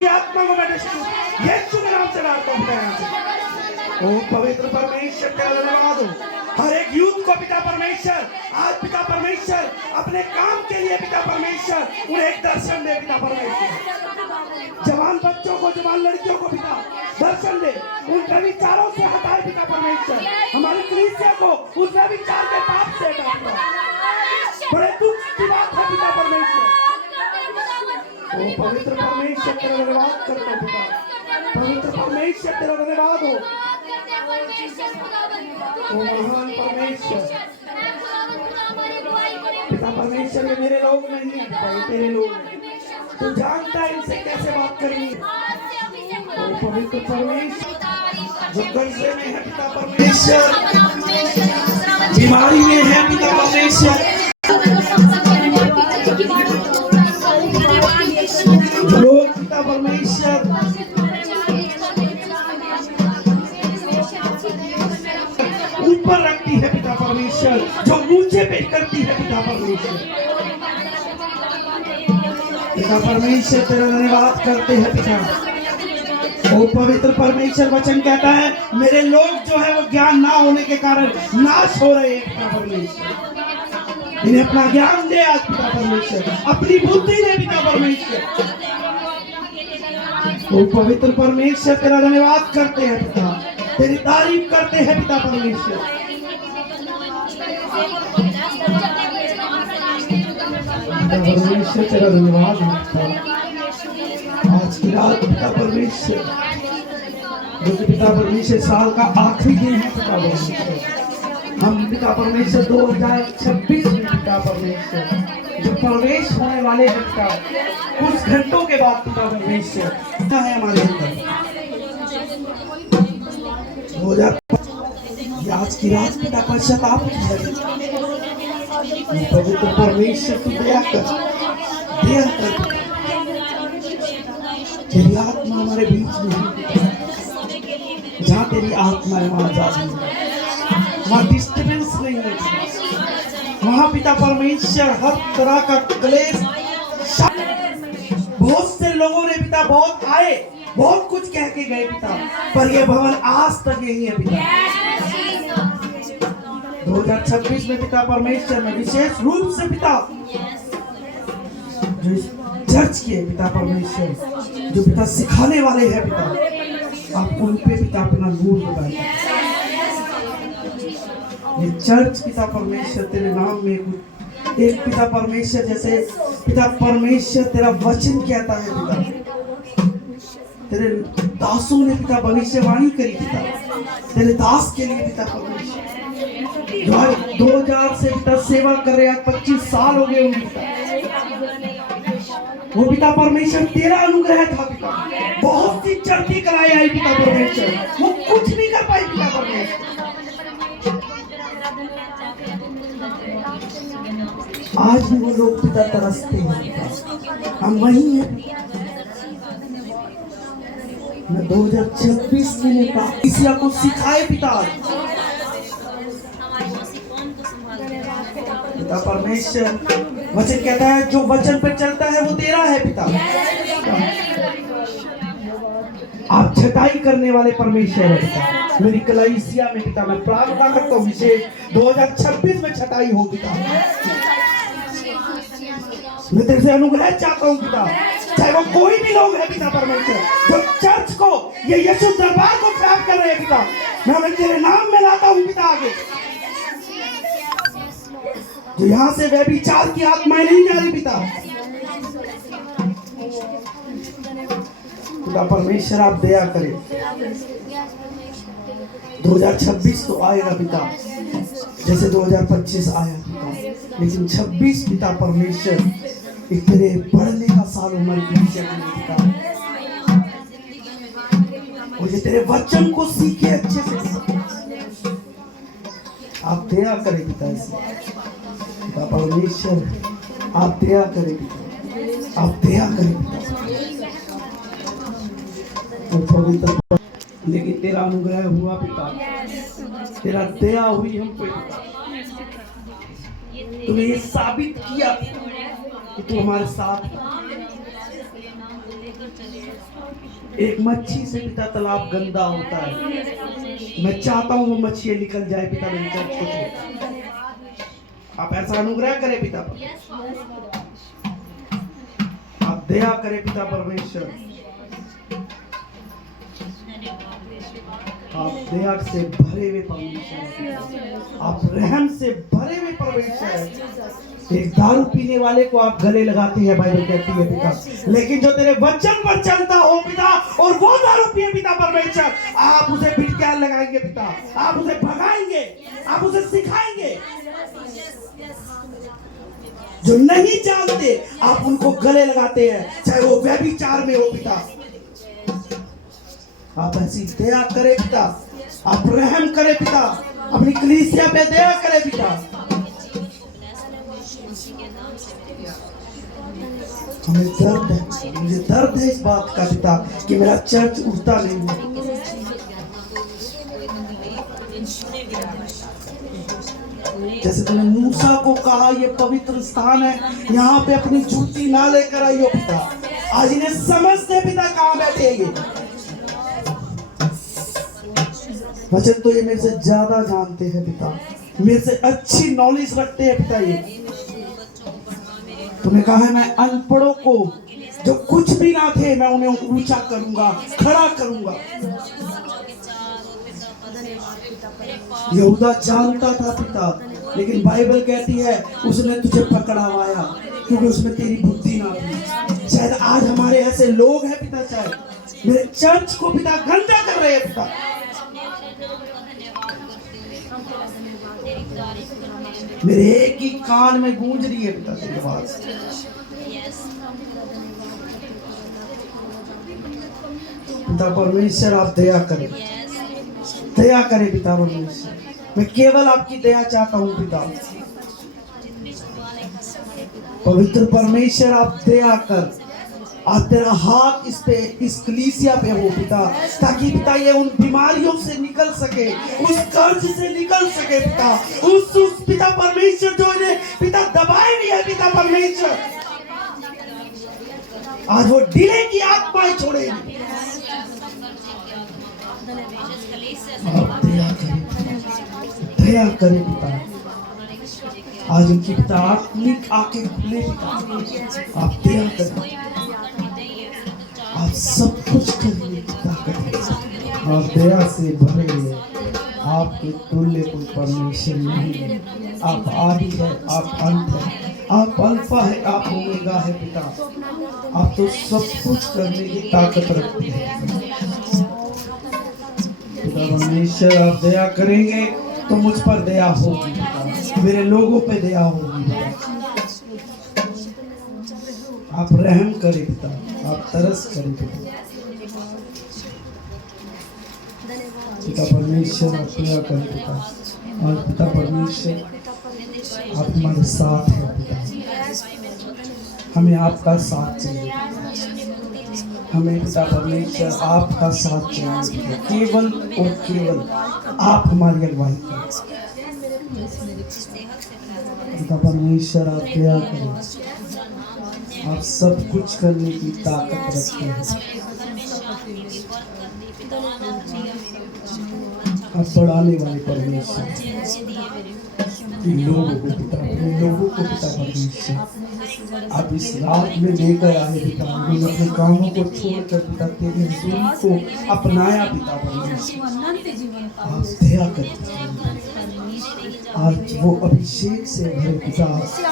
आत्मा को मैं यीशु के नाम से डालता हूँ। ओ पवित्र परमेश्वर तेरा धन्यवाद हो। हर एक यूथ को पिता परमेश्वर, आज पिता परमेश्वर अपने काम के लिए पिता परमेश्वर उन्हें एक दर्शन दे पिता परमेश्वर। जवान बच्चों को, जवान लड़कियों को पिता दर्शन दे, उन विचारों से हटाए पिता परमेश्वर। हमारी कलीसिया को उस विचार के पाप से हटा। बड़े दुख की बात है पिता परमेश्वर। ओ पवित्र परमेश्वर तेरा धन्यवाद करता हूँ पिता। पवित्र परमेश्वर तेरा धन्यवाद हो। ओ महान परमेश्वर पिता परमेश्वर, ये मेरे लोग नहीं है पिता, ये तेरे लोग हैं। तू जानता है इनसे कैसे बात करनी है। ओ पवित्र परमेश्वर, जो कर्जे में है पिता परमेश्वर, बीमारी में है पिता परमेश्वर, लोग पिता परमेश्वर ऊपर रखती है पिता परमेश्वर, जो ऊंचे पे करती है पिता परमेश्वर। पिता परमेश्वर तेरा धन्यवाद करते हैं पिता। ओ पवित्र परमेश्वर, वचन कहता है मेरे लोग जो है वो ज्ञान ना होने के कारण नाश हो रहे हैं पिता परमेश्वर। इन्हें अपना ज्ञान दे आज पिता परमेश्वर, अपनी बुद्धि दे पिता परमेश्वर। ओ पवित्र परमेश्वर तेरा धन्यवाद करते हैं पिता, तेरी तारीफ करते हैं पिता परमेश्वर। परमेश्वर तेरा धन्यवाद है आज की रात पिता परमेश्वर, जो पिता परमेश्वर साल का आखिरी दिन है पिता परमेश्वर। हम पिता परमेश्वर 2026 में पिता परमेश्वर जो प्रवेश होने वाले हैं पिता, कुछ घंटों के बाद पिता परमेश्वर है हमारे अंदर। आज की रात पिता पश्चाताप की है। पवित्र परमेश्वर तू दया कर, दया कर। तेरी आत्मा हमारे बीच में है, जहाँ तेरी आत्मा है वहाँ आजादी है, वहाँ डिस्टर्बेंस नहीं है। वहाँ पिता परमेश्वर हर तरह का क्लेश। बहुत से लोगों ने पिता बहुत आए, बहुत कुछ कह के गए पिता, पर यह भवन आज तक यही है पिता। 2026 में पिता परमेश्वर में विशेष रूप से पिता जो चर्च के पिता परमेश्वर, जो पिता सिखाने वाले हैं पिता, आप उन पे पिता अपना नूर लगाइए। ये चर्च पिता परमेश्वर तेरे नाम में एक पिता परमेश्वर, जैसे पिता परमेश्वर तेरा वचन कहता है पिता, तेरे दासों ने पिता भविष्यवाणी करी पिता, तेरे दास के लिए पिता परमेश्वर जो आज 2000 से पिता सेवा कर रहे हैं, 25 साल हो गए उनके पिता। वो पिता परमेश्वर तेरा अनुग्रह था पिता। बहुत सी चढ़ती कलाई आई पिता परमेश्वर, वो कुछ नहीं कर पाई पिता परमेश्वर। आज भी वो लोग पिता तरसते हैं, हम वही हैं। मैं 2026 में किसी को सिखाए पिता, पिता परमेश्वर वचन कहता है जो वचन पर चलता है वो तेरा है पिता। आप छटाई करने वाले परमेश्वर है पिता। मेरी कलीसिया में पिता मैं प्रार्थना करता हूँ विशेष 2026 में छटाई हो पिता। मैं तेरे से अनुग्रह चाहता हूँ पिता, चाहे वो कोई भी लोग है पिता परमेश्वर जो चर्च को, ये यीशु दरबार को खराब कर रहे हैं पिता, मैं उन्हें तेरे नाम में लाता हूँ पिता। आगे जो यहाँ से व्यभिचार की आत्माएं नहीं जा रही पिता, पिता परमेश्वर आप दया करें। 2026 तो आएगा पिता, जैसे 2025 आया पिता, लेकिन 26 पिता परमेश्वर एक तेरे बढ़ने का साल हमारे पीछे पिता, और ये तेरे वचन को सीखे अच्छे से, आप दया करें पिता। पिता परमेश्वर आप दया करें पिता, आप दया करें पिता। तो पवित्र, लेकिन तेरा अनुग्रह हुआ पिता, तेरा दया हुई हम पे पिता। तूने ये साबित किया कि तू हमारे साथ। एक मच्छी से पिता तालाब गंदा होता है। मैं चाहता हूँ वो मच्छी निकल जाए पिता मेरी चर्च को छोड़। आप ऐसा अनुग्रह करें पिता पर, आप दया करें पिता परमेश्वर, आप दया से भरे हुए परमेश्वर, आप रहम से भरे हुए परमेश्वर। एक दारू पीने वाले को आप गले लगाते हैं, बाइबल कहती है पिता, लेकिन जो तेरे वचन पर चलता हो पिता और वो दारू पिए पिता परमेश्वर, आप उसे बिटक्याल लगाएंगे पिता, आप उसे भगाएंगे, आप उसे सिखाएंगे। जो नहीं जानते आप उनको गले लगाते हैं, चाहे वो व्यभिचार में हो पिता। आप ऐसी दया करें पिता, आप रहम करें पिता, अपनी कलीसिया पे दया करें पिता। हमें दर्द है, मुझे दर्द है इस बात का पिता कि मेरा चर्च उठता नहीं है। जैसे तूने मूसा को कहा ये पवित्र स्थान है, यहाँ पे अपनी जूती ना लेकर आइयो पिता। आज इन्हें समझते पिता कहाँ बैठे ये वचन, तो ये मेरे से ज्यादा जानते हैं पिता, मेरे से अच्छी नॉलेज रखते हैं पिता। ये तूने कहा है मैं अनपढ़ों को जो कुछ भी ना थे मैं उन्हें ऊंचा करूंगा, खड़ा करूंगा। यहूदा जानता था पिता, लेकिन बाइबल कहती है उसने तुझे पकड़वाया क्योंकि उसमें तेरी बुद्धि ना थी। शायद आज हमारे ऐसे लोग हैं पिता, शायद मेरे चर्च को पिता गंदा कर रहे हैं पिता। मेरे एक ही कान में गूंज रही है पिता तेरी आवाज। पिता परमेश्वर आप दया करें, दया करें पिता परमेश्वर। मैं केवल आपकी दया चाहता हूँ पिता। पवित्र परमेश्वर आप दया कर, आप तेरा हाथ इस पे, इस कलीसिया पे हो पिता, ताकि पिता ये उन बीमारियों से निकल सके, उस कर्ज से निकल सके पिता, उस पिता परमेश्वर जो इन्हें पिता दबाए भी है पिता परमेश्वर, आज वो डिले की आत्माएं छोड़े। आप दया करें, दया करें पिता। आज उनकी पिता आत्मिक आंखें खुले पिता, आप दया करें, आप सब कुछ करने की ताकत है और दया से भरे हुए आपके तुल्य कोई परमेश्वर नहीं है। आप आदि है, आप अंत है, आप अल्फा है, आप ओमेगा है पिता। आप तो सब कुछ करने की ताकत रखते हैं पिता परमेश्वर। आप दया करेंगे तो मुझ पर दया होगी पिता, मेरे लोगों पे दया होगी पिता। आप रहम करें पिता, आप तरस करें पिता। पिता परमेश्वर आप दया करें पिता, और पिता परमेश्वर आप हमारे साथ हैं पिता। हमें आपका साथ चाहिए, हमें पिता परमेश्वर आपका साथ चाहिए। केवल और केवल आप हमारी अगुवाई करें पिता परमेश्वर। आप दया करें, आप सब कुछ करने की ताकत रखते हैं। आप बढ़ाने वाले परमेश्वर, लोगों को पिता, अपने लोगों को पिता परमेश्वर आप इस रात में लेकर आए पिता। उन्होंने अपने कामों को छोड़कर पिता तेरी हजूरी को अपनाया पिता परमेश्वर। आप दया करें, आज वो अभिषेक से भरे पिता,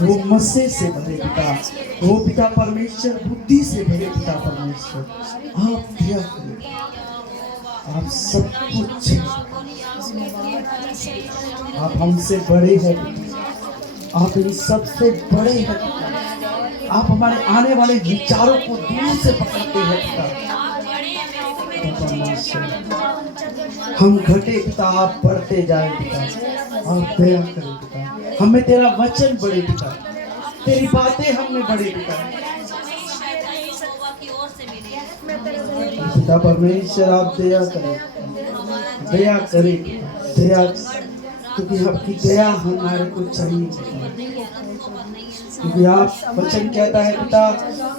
वो मसीह से भरे पिता, वो पिता परमेश्वर बुद्धि से भरे पिता परमेश्वर। आप दया करें, आप सब कुछ, आप हमसे बड़े हैं, आप इन सबसे बड़े हैं। आप हमारे आने वाले विचारों को दूर से पकड़ते हैं पिता परमेश्वर। हम घटे पिता, आप बढ़ते जाए पिता। आप दया करें पिता, हमें तेरा वचन बढ़े पिता, तेरी बातें हमें बढ़े पिता। पिता परमेश्वर आप दया करें, दया करें, दया, क्योंकि आपकी दया हमारे को चाहिए। क्योंकि आप वचन कहता है पिता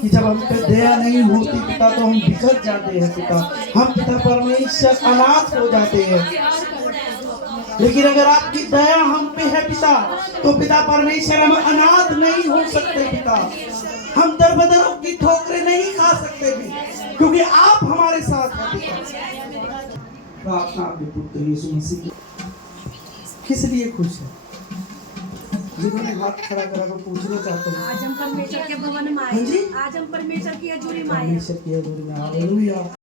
कि जब हम पे दया नहीं होती पिता तो हम बिखर जाते हैं पिता, हम पिता परमेश्वर अनाथ हो जाते हैं। लेकिन अगर आपकी दया हम पे है पिता तो पिता परमेश्वर हम अनाथ नहीं हो सकते पिता, हम दर बदर की ठोकरें नहीं खा सकते भी, क्योंकि आप हमारे साथ हैं पिता। प्रार्थना आपके पुत्र यीशु मसीह की किस लिए खुश है? जिन्होंने हाथ खड़ा करा तो पूछना चाहता हूँ, आज हम परमेश्वर के भवन में आए, आज हम परमेश्वर की हजूरी में आए। परमेश्वर की हजूरी में हालेलुया।